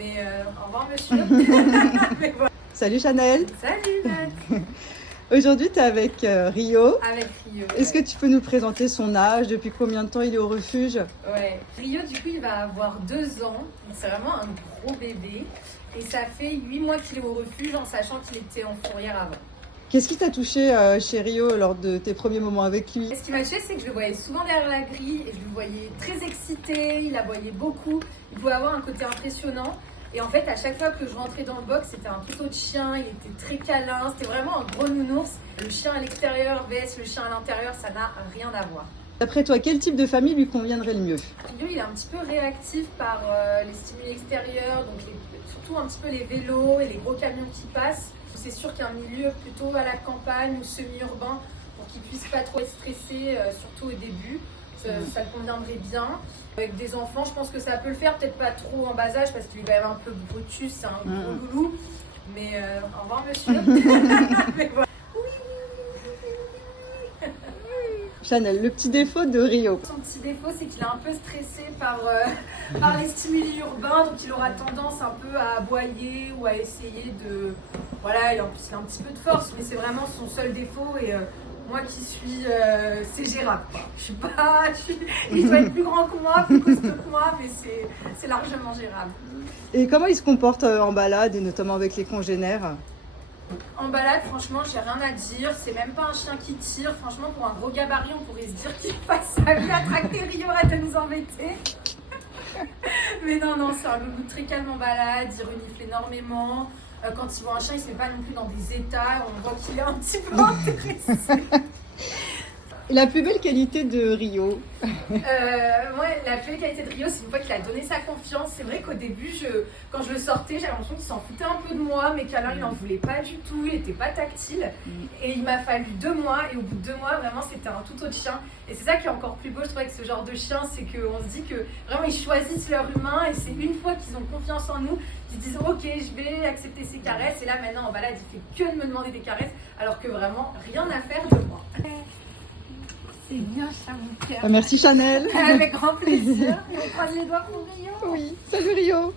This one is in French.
Mais au revoir monsieur. Mais voilà. Salut Chanel. Salut Matt. Aujourd'hui, tu es avec Rio. Avec Rio. Est-ce que tu peux nous présenter son âge? Depuis combien de temps il est au refuge? Ouais, Rio, du coup, il va avoir 2 ans. Donc, c'est vraiment un gros bébé. Et ça fait 8 mois qu'il est au refuge en sachant qu'il était en fourrière avant. Qu'est-ce qui t'a touché chez Rio lors de tes premiers moments avec lui? Ce qui m'a touché, c'est que je le voyais souvent derrière la grille et je le voyais très excité, il aboyait beaucoup, il pouvait avoir un côté impressionnant. Et en fait, à chaque fois que je rentrais dans le box, c'était un tout autre chien, il était très câlin, c'était vraiment un gros nounours. Le chien à l'extérieur vs le chien à l'intérieur, ça n'a rien à voir. D'après toi, quel type de famille lui conviendrait le mieux? Rio, il est un petit peu réactif par les stimuli extérieurs, donc surtout un petit peu les vélos et les gros camions qui passent. C'est sûr qu'un milieu plutôt à la campagne ou semi-urbain pour qu'il puisse pas trop être stressé, surtout au début, ça le conviendrait bien. Avec des enfants, je pense que ça peut le faire, peut-être pas trop en bas âge parce qu'il est quand même un peu brutus, c'est un gros loulou. Mais au revoir monsieur. Mais voilà. Chanel, le petit défaut de Rio. Son petit défaut, c'est qu'il est un peu stressé par les stimuli urbains, donc il aura tendance un peu à aboyer ou à essayer de... Voilà, il a un petit peu de force, mais c'est vraiment son seul défaut et moi qui suis... c'est gérable, quoi. Il doit être plus grand que moi, plus costaud que moi, mais c'est largement gérable. Et comment il se comporte en balade, et notamment avec les congénères? En balade, franchement, j'ai rien à dire. C'est même pas un chien qui tire. Franchement, pour un gros gabarit, on pourrait se dire qu'il passe sa vie à tracter Rio, arrête de nous embêter. Mais non, c'est un loulou très calme en balade. Il renifle énormément. Quand il voit un chien, il se met pas non plus dans des états. On voit qu'il est un petit peu intéressé. La plus belle qualité de Rio? Moi, la plus belle qualité de Rio, c'est une fois qu'il a donné sa confiance. C'est vrai qu'au début, quand je le sortais, j'avais l'impression qu'il s'en foutait un peu de moi. Mes câlins, il n'en voulait pas du tout. Il n'était pas tactile. Et il m'a fallu 2 mois. Et au bout de 2 mois, vraiment, c'était un tout autre chien. Et c'est ça qui est encore plus beau, je trouve, avec ce genre de chien. C'est qu'on se dit que vraiment, ils choisissent leur humain. Et c'est une fois qu'ils ont confiance en nous, qu'ils disent ok, je vais accepter ces caresses. Et là, maintenant, en balade, il fait que de me demander des caresses. Alors que vraiment, rien à faire de moi. C'est bien ça, mon cœur. Merci Chanel. Avec grand plaisir. On croise les doigts pour Rio. Oui, salut Rio.